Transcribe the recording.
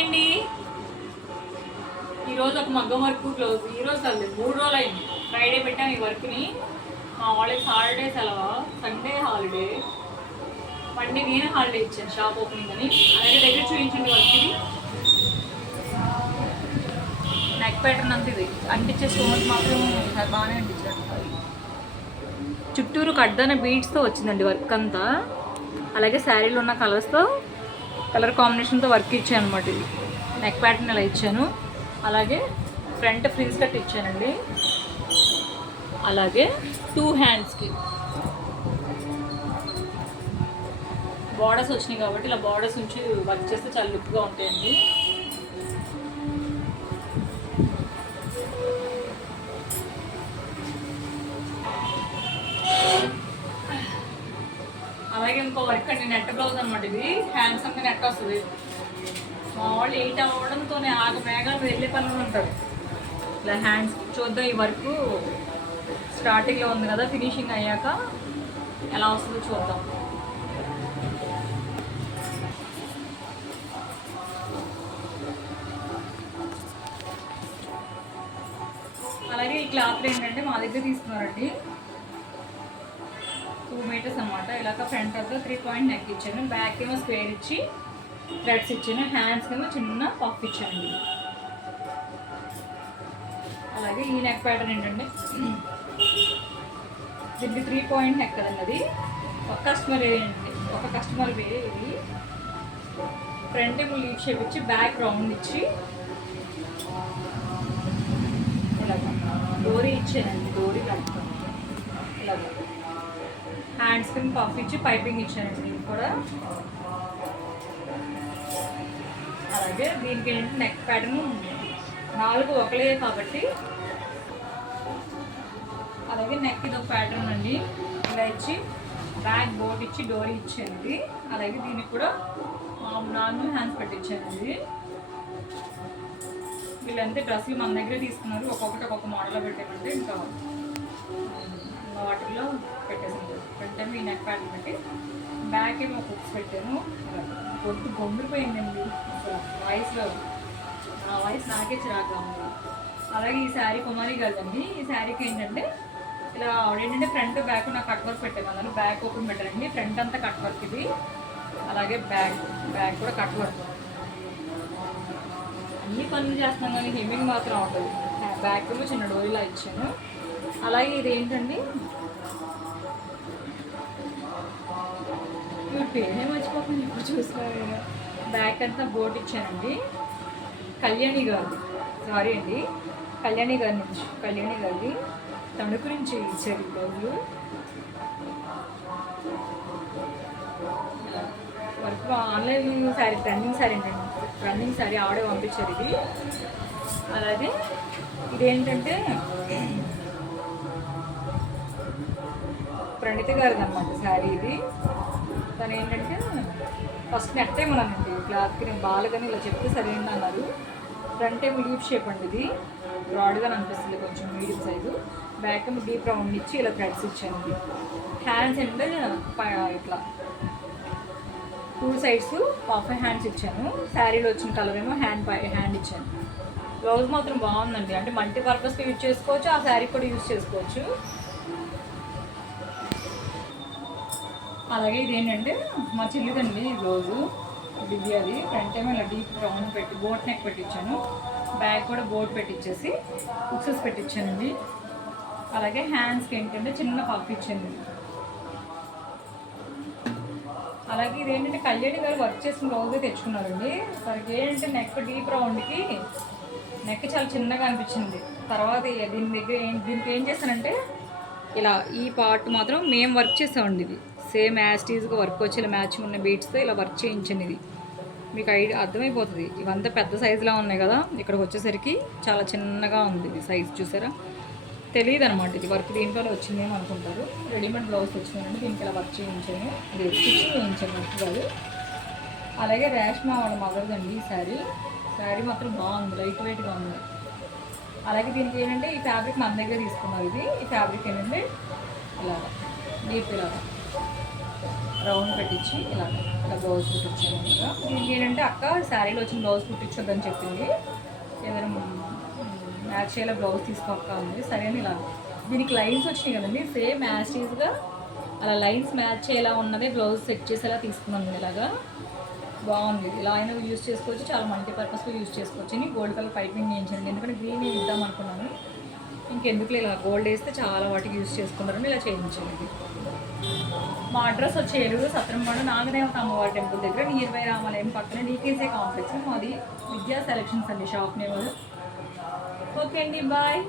అండి. ఈరోజు ఒక మగ్గం వర్క్ క్లోజ్. ఈరోజు కాదు 3 రోజులు అయింది. ఫ్రైడే పెట్టాము ఈ వర్క్ని. మా వాళ్ళకి హాలిడే సెలవు, సండే హాలిడే, మండే నేను హాలిడే ఇచ్చాను షాప్ ఓపెనింగ్ అని. అలాగే దగ్గర చూపించండి వర్క్ని. నెక్ ప్యాటర్న్ అంత ఇది అంటించే స్టోన్స్ మాత్రం బాగానే అంటించారు. చుట్టూరు కడ్దాన బీడ్స్తో వచ్చిందండి వర్క్ అంతా. అలాగే శారీలో ఉన్న కలర్స్తో కలర్ కాంబినేషన్తో వర్క్ ఇచ్చాను అనమాట. ఇది నెక్ ప్యాటర్న్ ఇలా ఇచ్చాను. అలాగే ఫ్రంట్ ఫ్రిల్స్ కట్ ఇచ్చానండి. అలాగే 2 హ్యాండ్స్కి బార్డర్స్ వచ్చినాయి కాబట్టి ఇలా బార్డర్స్ ఉంచి వర్క్ చేస్తే చాలా లుక్గా ఉంటాయండి. అలాగే ఇంకో వర్క్ అండి, నెట్ బ్లౌజ్ అనమాట. ఇది హ్యాండ్స్ అంతా నెట్ వస్తుంది. మా వాళ్ళు 8 అవ్వడంతోనే మేఘాలు వెళ్ళే పనులు ఉంటారు. ఇలా హ్యాండ్స్ చూద్దాం. ఈ వర్క్ స్టార్టింగ్లో ఉంది కదా, ఫినిషింగ్ అయ్యాక ఎలా వస్తుందో చూద్దాం. అలాగే ఈ క్లాత్ ఏంటంటే మా దగ్గర తీసుకున్నారండి. 2 మీటర్స్ అనమాట. ఇలాగ ఫ్రంట్ అంతా 3 పాయింట్ నెక్ ఇచ్చాను. బ్యాక్ ఏమో స్క్వేర్ ఇచ్చి థ్రెడ్స్ ఇచ్చాను. హ్యాండ్స్కి ఏమో చిన్న పఫ్ ఇచ్చానండి. అలాగే ఈ నెక్ ప్యాటర్న్ ఏంటంటే దీనికి 3 పాయింట్ నెక్ కదండి. అది ఒక కస్టమర్ వేరే ఇది ఫ్రంట్ ఏమో లీవ్ షేప్ ఇచ్చి బ్యాక్ రౌండ్ ఇచ్చి ఇలాగ డోరీ ఇచ్చానండి. డోరీ కట్టుకోండి. ఇలాగ హ్యాండ్స్ కింద పఫ్ ఇచ్చి పైపింగ్ ఇచ్చానండి. ఇది కూడా అలాగే దీనికి ఏంటంటే నెక్ ప్యాటర్న్ 4 ఒకలే కాబట్టి అలాగే నెక్ ఇది ఒక ప్యాటర్న్ అండి. ఇలా ఇచ్చి బ్యాక్ బోట్ ఇచ్చి డోరీ ఇచ్చానండి. అలాగే దీనికి కూడా 4 హ్యాండ్స్ పెట్టించానండి. వీళ్ళంతా డ్రెస్సులు మన దగ్గరే తీసుకున్నారు. ఒక్కొక్కటి ఒక్కొక్క మోడల్లో పెట్టామంటే ఇంకా వాటిల్లో పెట్టేసాను. పెట్టాము ఈ నెక్ ప్యాటర్న్ పెట్టి బ్యాక్ ఏమో కుక్స్ పెట్టాను. పొద్దు గొంగిపోయిందండి అసలు వాయిస్లో. నా వాయిస్ నాకే చిరాగ్గా ఉంది. అలాగే ఈ శారీ కుమారి కదండి. ఈ శారీకి ఏంటంటే ఇలా ఏంటంటే ఫ్రంట్ బ్యాక్ నాకు కట్ వర్క్ పెట్టాను. అందులో బ్యాక్ ఓపెన్ పెట్టానండి. ఫ్రంట్ అంతా కట్ వర్క్ ఇది. అలాగే బ్యాక్ కూడా కట్ వర్క్. అన్ని పనులు చేస్తున్నాం కానీ హెమ్మింగ్ మాత్రం ఉంటుంది. బ్యాక్ ఏమో చిన్న డోరీలా ఇచ్చాను. అలాగే ఇది ఏంటండి, పేరే మర్చిపోతుంది ఇప్పుడు చూసుకోవాలి. బ్యాక్ అంతా బోట్ ఇచ్చానండి. కళ్యాణి గారు, సారీ అండి, కళ్యాణి గారిది తణుకు నుంచి ఇచ్చారు ఈ బ్లౌజులు. Work online sari, running sari అండి. రన్నింగ్ శారీ ఆవిడే పంపించారు ఇది. అలాగే ఇదేంటంటే ప్రణీత గారిది అనమాట శారీ ఇది. తను ఏంటంటే ఫస్ట్ నెట్ ఏమన్నానండి క్లాత్కి, నేను బాగాలేదని ఇలా చెప్తే సరైన అన్నారు. ఫ్రంట్ ఏమో లీఫ్ షేప్ అండి. ఇది బ్రాడ్గా అనిపిస్తుంది, కొంచెం మీడియం సైజు. బ్యాక్ ఏమో డీప్ రౌండ్ ఇచ్చి ఇలా థ్రెడ్స్ ఇచ్చాను. హ్యాండ్స్ అంటే ఇట్లా 2 సైడ్స్ హాఫ్ హ్యాండ్స్ ఇచ్చాను. శారీలో వచ్చిన కలర్ ఏమో హ్యాండ్ ఇచ్చాను. బ్లౌజ్ మాత్రం బాగుందండి. అంటే మల్టీపర్పస్గా యూజ్ చేసుకోవచ్చు, ఆ శారీ కూడా యూజ్ చేసుకోవచ్చు. అలాగే ఇది ఏంటంటే మా చెల్లిదండి ఈ బ్లౌజు దివ్యాది. ఫ్రంట్ ఏమో ఇలా డీప్ రౌండ్ పెట్టి బోట్ నెక్ పెట్టించాను. బ్యాక్ కూడా బోట్ పెట్టించేసి ఉక్సెస్ పెట్టించానండి. అలాగే హ్యాండ్స్కి ఏంటంటే చిన్న పఫ్ ఇచ్చాను. అలాగే ఇది ఏంటంటే కళ్యాణి గారు వర్క్ చేసిన బ్లౌజే తెచ్చుకున్నారండి. తనకి ఏంటంటే నెక్ డీప్ రౌండ్కి నెక్ చాలా చిన్నగా అనిపించింది. తర్వాత దీనికి ఏం చేశానంటే ఇలా ఈ పార్ట్ మాత్రం మేము వర్క్ చేసామండి. ఇది సేమ్ యాస్టీజ్గా వర్క్ వచ్చి ఇలా మ్యాచింగ్ ఉన్న బీట్స్తో ఇలా వర్క్ చేయించండి. ఇది మీకు ఐడియా అర్థమైపోతుంది. ఇవంతా పెద్ద సైజులా ఉన్నాయి కదా, ఇక్కడికి వచ్చేసరికి చాలా చిన్నగా ఉంది. ఇది సైజ్ చూసారా, తెలియదు అనమాట. ఇది వర్క్ దీంట్లోనే వచ్చిందేమో అనుకుంటారు. రెడీమేడ్ బ్లౌజ్ వచ్చిందండి. దీనికి ఇలా వర్క్ చేయించాను. ఇది స్టిచ్చింగ్ చేయించాను వర్క్ కాదు. అలాగే రేష్మా వాళ్ళ మదర్దండి ఈ శారీ మాత్రం బాగుంది, లైట్ వెయిట్గా ఉంది. అలాగే దీనికి ఏంటంటే ఈ ఫ్యాబ్రిక్ మన దగ్గర తీసుకున్నారు. ఇది ఈ ఫ్యాబ్రిక్ ఏంటంటే ఇలాగా డీప్ ఇలాగా రౌండ్ పెట్టించి ఇలా బ్లౌజ్ కుట్టించాను అనమాట. దీనికి ఏంటంటే అక్క శారీలో వచ్చిన బ్లౌజ్ కుట్టించొద్దని చెప్పింది, ఏదైనా మ్యాచ్ చేయాల బ్లౌజ్ తీసుకోక ఉంది. సరే అని ఇలా దీనికి లైన్స్ వచ్చినాయి కదండి, సేమ్ యాస్టీజ్గా అలా లైన్స్ మ్యాచ్ చేయాలా ఉన్నదే బ్లౌజ్ సెట్ చేసేలా తీసుకున్నాను. ఇలాగా బాగుంది, ఇలా అయినా యూజ్ చేసుకోవచ్చు, చాలా మల్టీపర్పస్గా యూజ్ చేసుకోవచ్చు. అని గోల్డ్ కలర్ పైపింగ్ చేయించాను, ఎందుకంటే గ్రీన్ ఇద్దాం అనుకున్నాను. ఇంకెందుకు ఇలా గోల్డ్ వేస్తే చాలా వాటికి యూజ్ చేసుకున్నారని ఇలా చేయించాను. ఇది మా అడ్రస్ వచ్చి ఏలూరు సత్రంపాడు నాగదేవత అమ్మవారి టెంపుల్ దగ్గర నియర్ బై రామాలయం పక్కన డీకేసీ కాంప్లెక్స్. మాది విద్యా సెలక్షన్స్ అండి షాప్ నేమ్. ఓకే అండి, బాయ్.